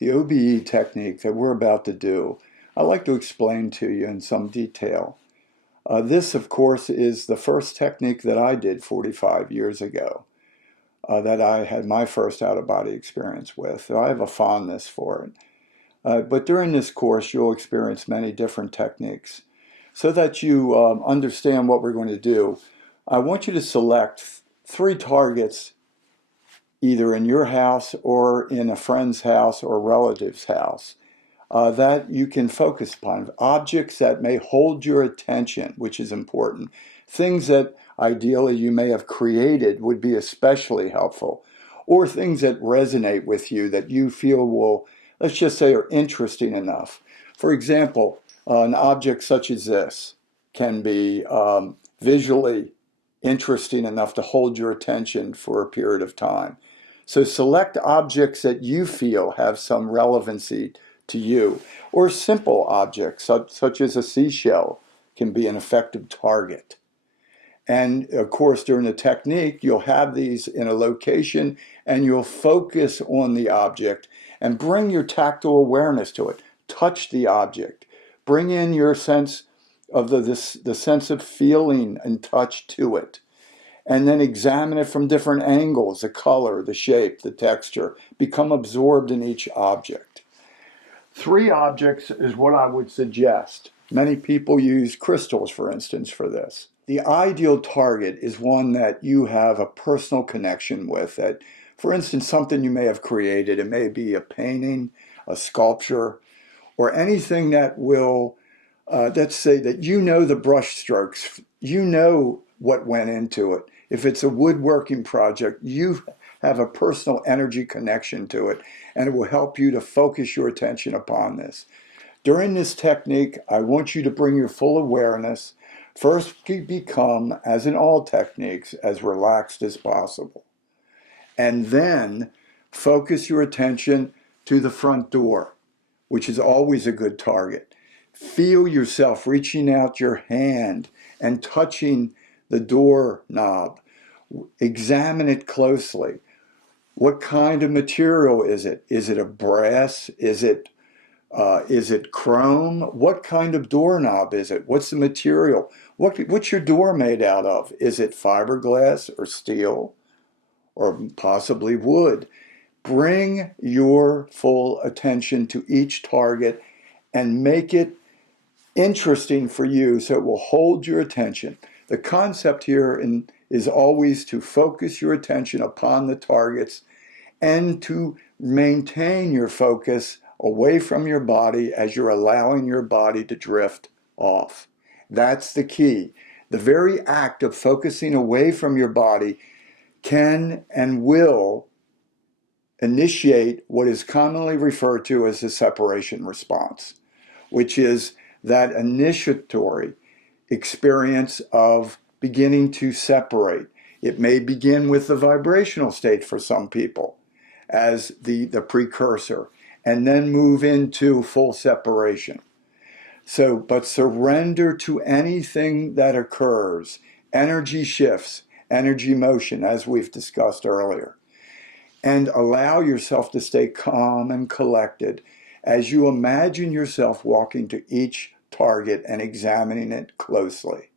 The OBE technique that we're about to do, I'd like to explain to you in some detail. This, of course, is the first technique that I did 45 years ago, that I had my first out-of-body experience with. So I have a fondness for it. But during this course, you'll experience many different techniques. So that you understand what we're going to do, I want you to select 3 targets either in your house or in a friend's house or relative's house that you can focus upon. Objects that may hold your attention, which is important. Things that ideally you may have created would be especially helpful. Or things that resonate with you that you feel will, let's just say, are interesting enough. For example, an object such as this can be visually interesting enough to hold your attention for a period of time. So select objects that you feel have some relevancy to you, or simple objects such as a seashell can be an effective target. And of course, during the technique, you'll have these in a location and you'll focus on the object and bring your tactile awareness to it. Touch the object. Bring in your sense of the sense of feeling and touch to it. And then examine it from different angles, the color, the shape, the texture. Become absorbed in each object. 3 objects is what I would suggest. Many people use crystals, for instance, for this. The ideal target is one that you have a personal connection with. That, for instance, something you may have created. It may be a painting, a sculpture, or anything that will, let's say that you know the brush strokes. You know what went into it. If it's a woodworking project, you have a personal energy connection to it, and it will help you to focus your attention upon this. During this technique, I want you to bring your full awareness. First, become, as in all techniques, as relaxed as possible. And then focus your attention to the front door, which is always a good target. Feel yourself reaching out your hand and touching the door knob. Examine it closely. What kind of material is it? Is it a brass? Is it chrome? What kind of doorknob is it? What's the material? What's your door made out of? Is it fiberglass or steel or possibly wood? Bring your full attention to each target and make it interesting for you so it will hold your attention. The concept here is always to focus your attention upon the targets and to maintain your focus away from your body as you're allowing your body to drift off. That's the key. The very act of focusing away from your body can and will initiate what is commonly referred to as the separation response, which is that initiatory experience of beginning to separate. It may begin with the vibrational state for some people as the precursor, and then move into full separation. But surrender to anything that occurs. Energy shifts, energy motion, as we've discussed earlier. And allow yourself to stay calm and collected as you imagine yourself walking to each target and examining it closely.